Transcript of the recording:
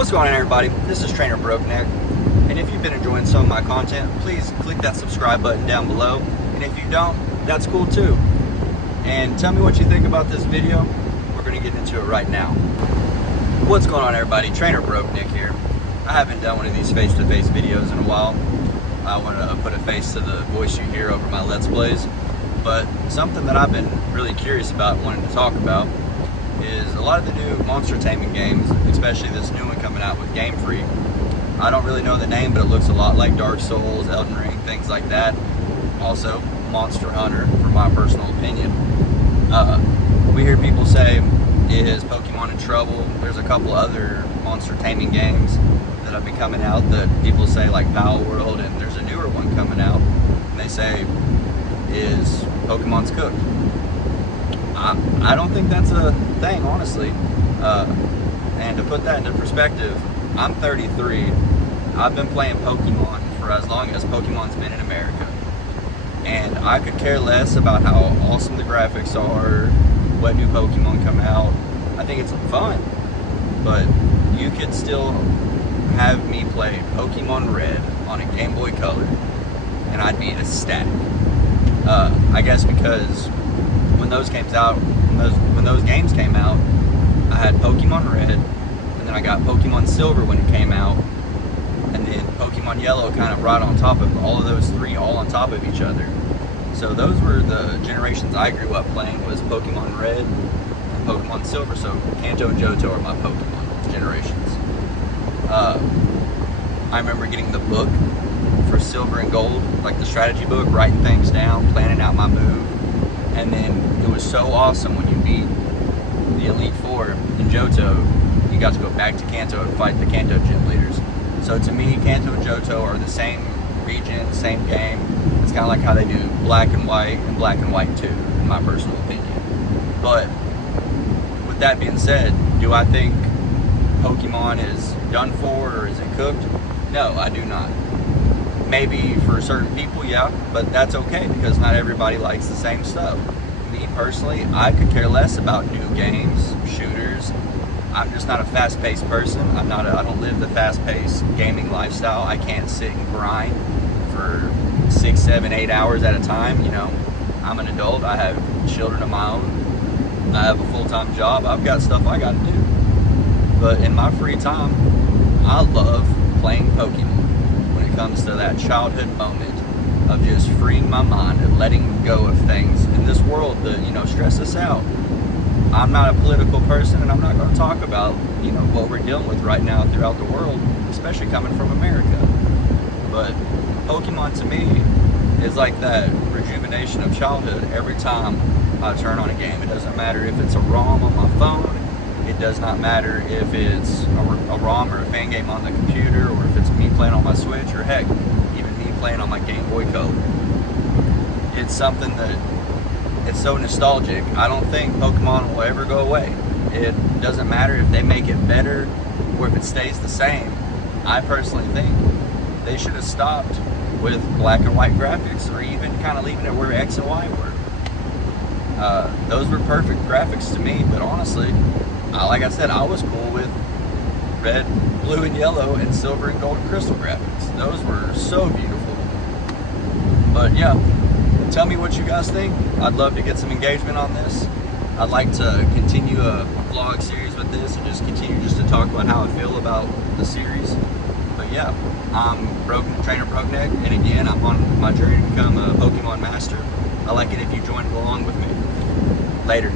What's going on, everybody? This is Trainer Brokeneck, and if you've been enjoying some of my content, please click that subscribe button down below, and if you don't, that's cool too. And tell me what you think about this video. We're going to get into it right now. What's going on, everybody? Trainer Brokeneck here. I haven't done one of these face-to-face videos in a while. I want to put a face to the voice you hear over my Let's Plays, but something that I've been really curious about, wanting to talk about, is a lot of the new monster taming games, especially this new one coming out with Game Freak. I don't really know the name, but it looks a lot like Dark Souls, Elden Ring, things like that. Also, Monster Hunter, for my personal opinion. We hear people say, is Pokemon in trouble? There's a couple other monster taming games that have been coming out that people say, like Power World, and there's a newer one coming out, and they say, is Pokemon's cooked? I don't think that's a thing, honestly. And to put that into perspective, I'm 33. I've been playing Pokemon for as long as Pokemon's been in America. And I could care less about how awesome the graphics are, what new Pokemon come out. I think it's fun. But you could still have me play Pokemon Red on a Game Boy Color, and I'd be ecstatic. I guess because when those games came out, I had Pokemon Red, and then I got Pokemon Silver when it came out, and then Pokemon Yellow kind of right on top of all of those three, all on top of each other. So those were the generations I grew up playing, was Pokemon Red and Pokemon Silver. So Kanto and Johto are my Pokemon generations. I remember getting the book for Silver and Gold, like the strategy book, writing things down, planning out my move. And then it was so awesome when you beat the Elite Four in Johto, you got to go back to Kanto and fight the Kanto gym leaders. So to me, Kanto and Johto are the same region, same game. It's kind of like how they do Black and White 2, in my personal opinion. But with that being said, do I think Pokemon is done for, or is it cooked? No, I do not. Maybe for certain people, yeah, but that's okay, because not everybody likes the same stuff. Me personally, I could care less about new games, shooters. I'm just not a fast-paced person. I don't live the fast-paced gaming lifestyle. I can't sit and grind for 6, 7, 8 hours at a time. You know, I'm an adult. I have children of my own. I have a full-time job. I've got stuff I got to do. But in my free time, I love playing Pokemon. When it comes to that childhood moment of just freeing my mind and letting go of things in this world that, you know, stress us out. I'm not a political person, and I'm not going to talk about, you know, what we're dealing with right now throughout the world, especially coming from America. But Pokemon to me is like that rejuvenation of childhood every time I turn on a game. It doesn't matter if it's a ROM on my phone. It does not matter if it's a ROM or a fan game on the computer, or if it's me playing on my Switch, or heck, even me playing on my Game Boy Color. It's something that, it's so nostalgic. I don't think Pokemon will ever go away. It doesn't matter if they make it better or if it stays the same. I personally think they should have stopped with black and white graphics, or even kind of leaving it where X and Y were. Those were perfect graphics to me, but honestly, like I said, I was cool with red, blue, and yellow, and silver and gold crystal graphics. Those were so beautiful. But yeah, tell me what you guys think. I'd love to get some engagement on this. I'd like to continue a vlog series with this, and just continue just to talk about how I feel about the series. But yeah, I'm Trainer Brokeneck, and again, I'm on my journey to become a Pokemon master. I like it if you join along with me. Later.